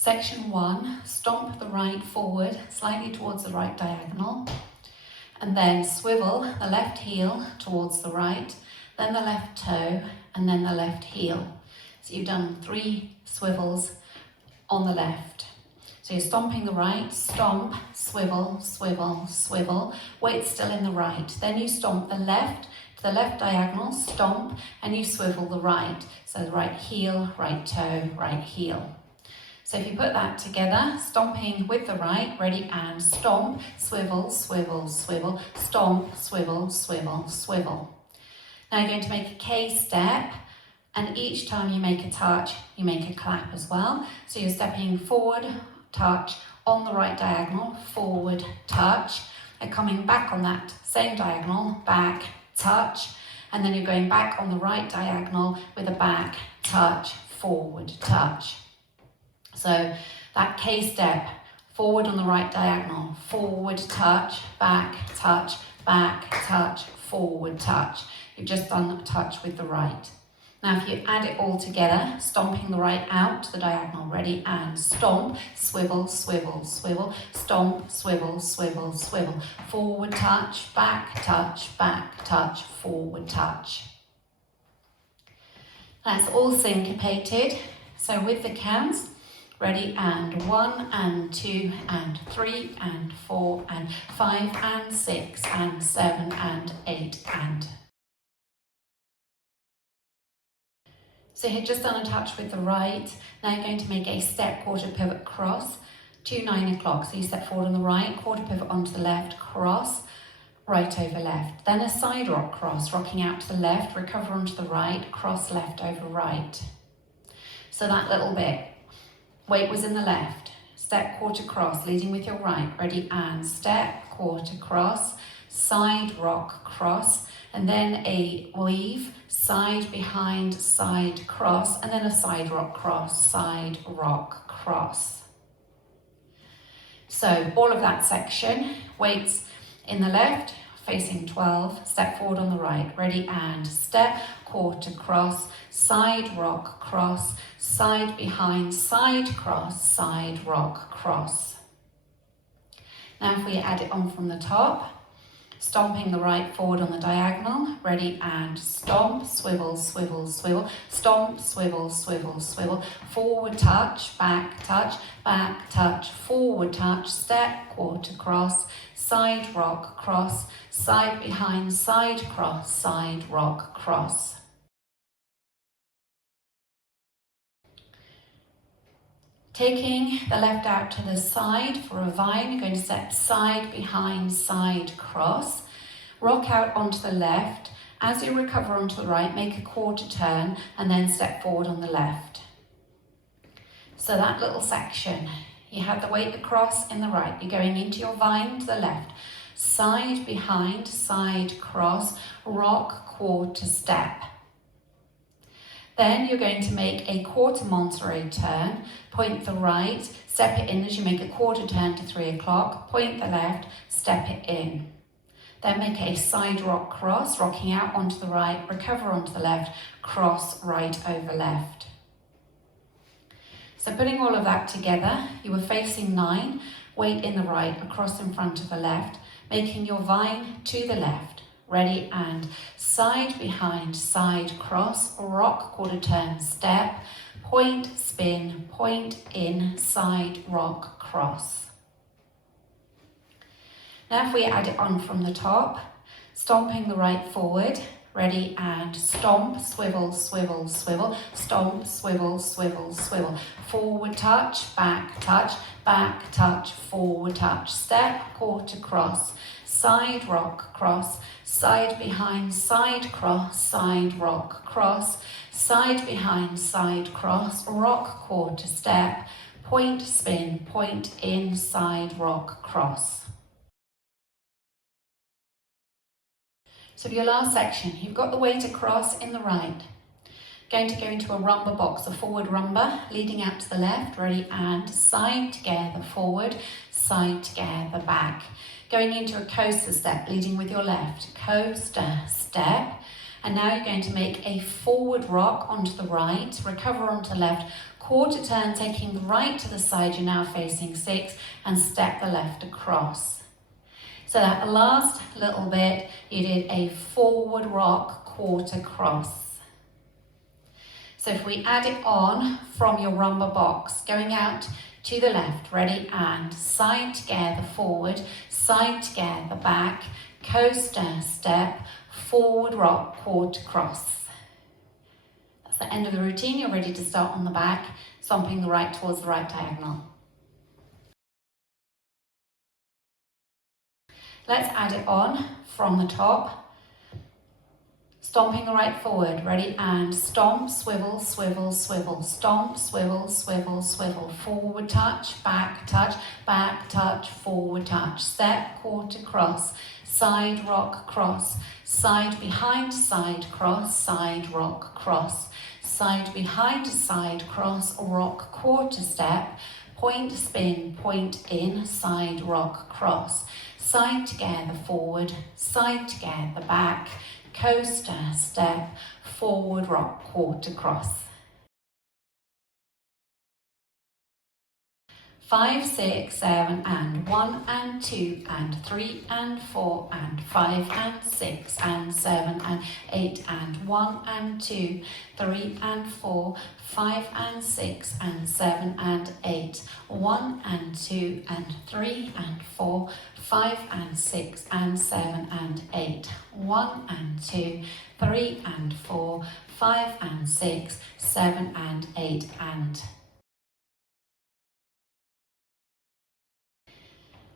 Section 1, stomp the right forward, slightly towards the right diagonal, and then swivel the left heel towards the right, then the left toe, and then the left heel. So you've done 3 swivels on the left. So you're stomping the right, stomp, swivel, swivel, swivel, weight still in the right. Then you stomp the left to the left diagonal, stomp, and you swivel the right. So the right heel, right toe, right heel. So if you put that together, stomping with the right, ready, and stomp, swivel, swivel, swivel, stomp, swivel, swivel, swivel. Now you're going to make a K step, and each time you make a touch, you make a clap as well. So you're stepping forward, touch, on the right diagonal, forward, touch, and coming back on that same diagonal, back, touch, and then you're going back on the right diagonal with a back, touch, forward, touch. So that K step, forward on the right diagonal, forward touch, back touch, forward touch. You've just done a touch with the right. Now if you add it all together, stomping the right out to the diagonal, ready, and stomp, swivel, swivel, swivel, stomp, swivel, swivel, swivel, forward touch, back touch, forward touch. That's all syncopated. So with the counts, ready, and 1 and 2 and 3 and 4 and 5 and 6 and 7 and 8 and. So you've just done a touch with the right. Now you're going to make a step quarter pivot cross to 9 o'clock. So you step forward on the right, quarter pivot onto the left, cross, right over left. Then a side rock cross, rocking out to the left, recover onto the right, cross left over right. So that little bit. Weight was in the left, step quarter cross, leading with your right, ready, and step quarter cross, side rock cross, and then a weave, side behind, side cross, and then a side rock cross, side rock cross. So all of that section, weights in the left, facing 12, step forward on the right, ready, and step, quarter cross, side rock cross, side behind, side cross, side rock cross. Now if we add it on from the top, stomping the right forward on the diagonal, ready, and stomp, swivel, swivel, swivel, stomp, swivel, swivel, swivel, forward touch, forward touch, step, quarter cross, side rock cross, side behind, side cross, side rock cross. Taking the left out to the side for a vine, you're going to step side behind, side cross, rock out onto the left. As you recover onto the right, make a quarter turn and then step forward on the left. So that little section, you have the weight across in the right, you're going into your vine to the left, side behind, side cross, rock, quarter step. Then you're going to make a quarter Monterey turn, point the right, step it in as you make a quarter turn to 3 o'clock, point the left, step it in. Then make a side rock cross, rocking out onto the right, recover onto the left, cross right over left. So putting all of that together, you were facing 9, weight in the right, across in front of the left, making your vine to the left. Ready, and side behind, side cross, rock, quarter turn, step, point, spin, point in, side rock, cross. Now if we add it on from the top, stomping the right forward, ready, and stomp, swivel, swivel, swivel, stomp, swivel, swivel, swivel, forward touch, forward touch, step, quarter cross, side rock cross, side behind, side cross, side rock cross, side behind, side cross, rock, quarter step, point, spin, point in, side rock cross. So for your last section, you've got the weight across in the right. Going to go into a rumba box, a forward rumba, leading out to the left, ready, and side together, forward, side together, back. Going into a coaster step, leading with your left, coaster step, And now you're going to make a forward rock onto the right, recover onto left, quarter turn, taking the right to the side, you're now facing 6, and step the left across. So that last little bit, you did a forward rock, quarter cross. So if we add it on from your rumba box, going out to the left, ready, and side together, forward, side together, back, coaster, step, forward rock, quarter cross. That's the end of the routine. You're ready to start on the back, stomping the right towards the right diagonal. Let's add it on from the top. Stomping the right forward, ready, and stomp, swivel, swivel, swivel, stomp, swivel, swivel, swivel, forward touch, back touch, forward touch, step, quarter cross, side rock cross, side behind side cross, side rock cross, side behind side cross, rock quarter step, point spin, point in, side rock cross, side together forward, side together back, coaster, step, forward rock, quarter cross. 5, 6, 7, and 1, and 2, and 3, and 4, and 5, and 6, and 7, and 8, and 1, and 2, 3, and 4, 5, and 6, and 7, and 8, 1, and 2, and 3, and 4, 5, and 6, and 7, and 8, 1, and 2, 3, and 4, 5, and 6, 7, and 8, and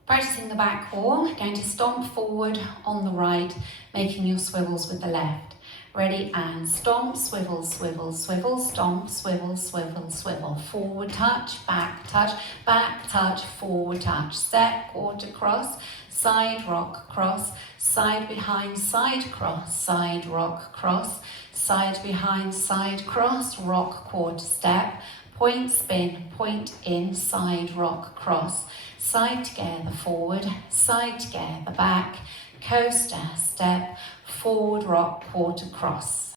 practicing the back wall, going to stomp forward on the right, making your swivels with the left. Ready, and stomp, swivel, swivel, swivel, stomp, swivel, swivel, swivel. Forward touch, back touch, forward touch. Step, quarter cross, side rock cross, side behind side cross, side rock cross, side behind side cross, rock quarter step, point spin, point in, side rock cross, side together forward, side together back, coaster, step, forward rock, quarter cross.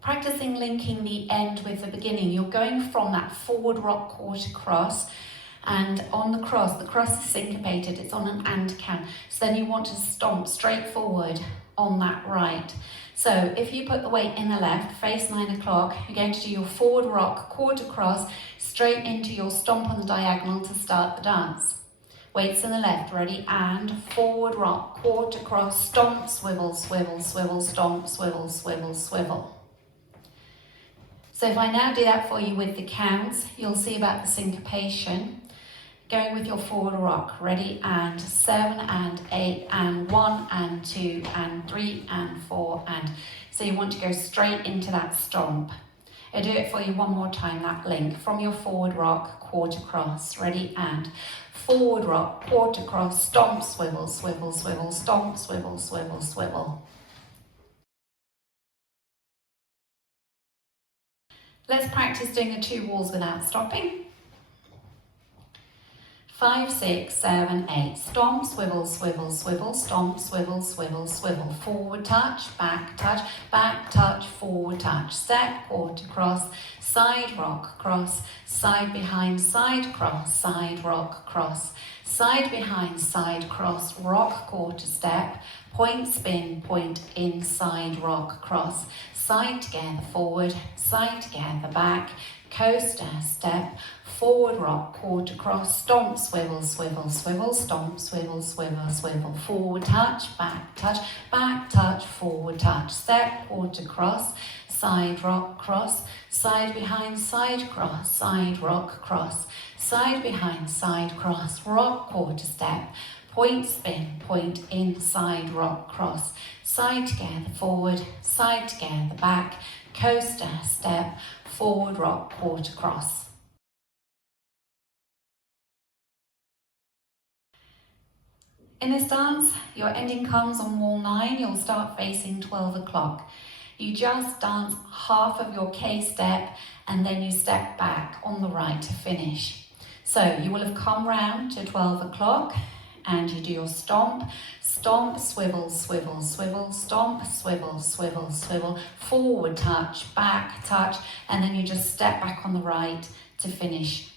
Practicing linking the end with the beginning. You're going from that forward rock, quarter cross, and on the cross is syncopated, it's on an and count. So then you want to stomp straight forward on that right. So if you put the weight in the left, face 9 o'clock, you're going to do your forward rock, quarter cross, straight into your stomp on the diagonal to start the dance. Weights in the left, ready, and forward rock, quarter cross, stomp, swivel, swivel, swivel, stomp, swivel, swivel, swivel. So if I now do that for you with the counts, you'll see about the syncopation. Going with your forward rock, ready, and 7, and 8, and 1, and 2, and 3, and 4, and so you want to go straight into that stomp. I'll do it for you one more time, that link from your forward rock, quarter cross, ready, and forward rock, quarter cross, stomp, swivel, swivel, swivel, stomp, swivel, swivel, swivel. Let's practice doing the 2 walls without stopping. 5, 6, 7, 8. Stomp, swivel, swivel, swivel, stomp, swivel, swivel, swivel. Forward touch, back touch, forward touch. Step, quarter cross, side rock, cross, side behind, side cross, side rock, cross, side behind, side cross, rock, quarter step, point spin, point in, side rock, cross, side together forward, side together back, coaster, step, forward rock, quarter cross, stomp, swivel, swivel, swivel, stomp, swivel, swivel, swivel, forward touch, back touch, forward touch, step, quarter cross, side rock, cross, side behind, side cross, side rock, cross, side behind, side cross, rock, quarter step, point spin, point in, side rock, cross, side together forward, side together back, coaster, step, forward rock, quarter cross. In this dance, your ending comes on wall 9, you'll start facing 12 o'clock. You just dance half of your K step and then you step back on the right to finish. So you will have come round to 12 o'clock and you do your stomp, stomp, swivel, swivel, swivel, stomp, swivel, swivel, swivel, forward touch, back touch, and then you just step back on the right to finish